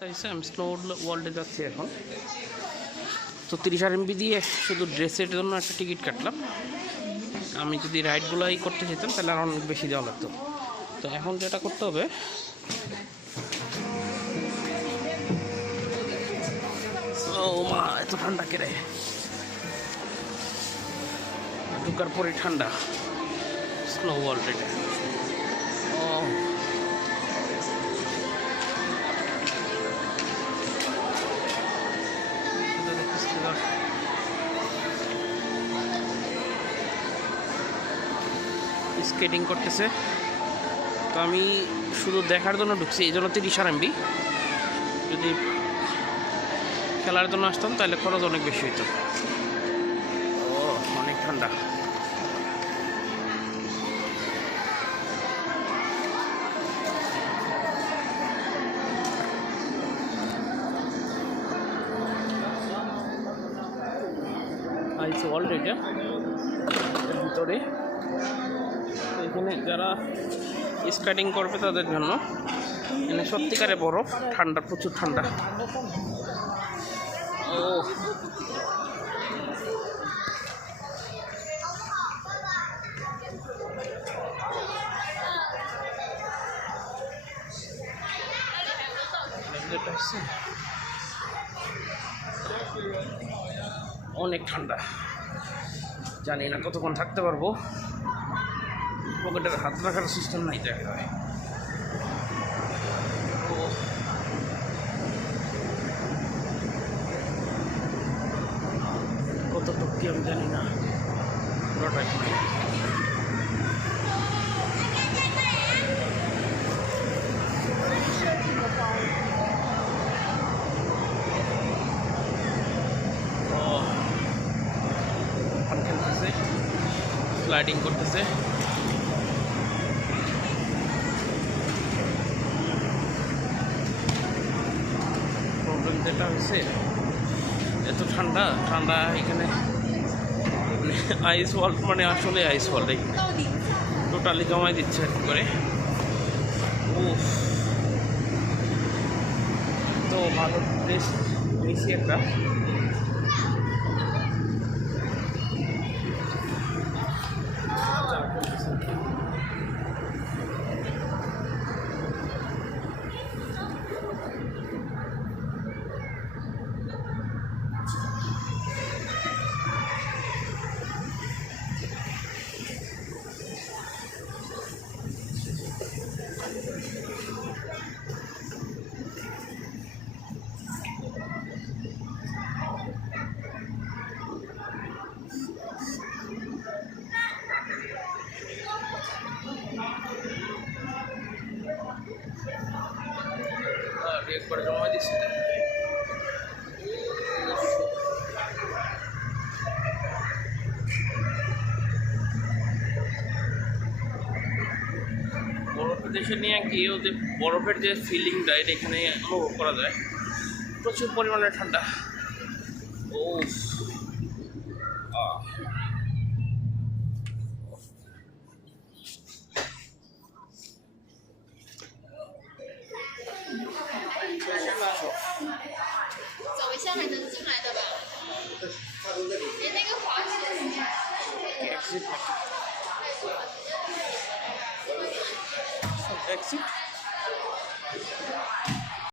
তাই আমি স্নো ওয়ার্ল্ডে যাচ্ছি এখন। তো 30 RMB দিয়ে শুধু ড্রেসের জন্য একটা টিকিট কাটলাম। আমি যদি রাইডগুলোই করতে যেতাম তাহলে আর অনেক বেশি দেওয়া লাগতো। তো এখন যেটা করতে হবে, ও মা এত ঠান্ডা কেড়ে, ঢুকার পরে ঠান্ডা স্নো ওয়ার্ল্ড এটা। ও স্কেটিং করতেছে। তো আমি শুধু দেখার জন্য ঢুকছি, এই জন্য 30 RMB। যদি খেলার জন্য আসতাম তাহলে খরচ অনেক বেশি হইতো। ও অনেক ঠান্ডা। আইস ওয়ার্ল্ড এটা ভিতরে। এখানে যারা স্কেটিং করবে তাদের জন্য এখানে সত্যিকারে বরফ, ঠান্ডা, প্রচুর ঠান্ডা। ও অনেক ঠান্ডা, জানি না কতক্ষণ থাকতে পারবো। পকেটের হাত রাখার সিস্টেম নাই জায়গায়। কতটুকু কি আমি জানি না, পুরোটাই নাই। খেলতেছে, স্লাইডিং করতেছে। প্রবলেম যেটা হয়েছে, এত ঠান্ডা ঠান্ডা এখানে, আইস ওয়ার্ল্ড মানে আসলে আইস ওয়ার্ল্ড টোটালি জমাই দিচ্ছে করে। ও তো ভালো দেশ নিয়েছি একটা। একবার জমা দিচ্ছি। বরফের দেশে নিয়ে গিয়ে ওদের বরফের যে ফিলিংটা এটা এখানে অনুভব করা যায়। প্রচুর পরিমাণে ঠান্ডা। ও exit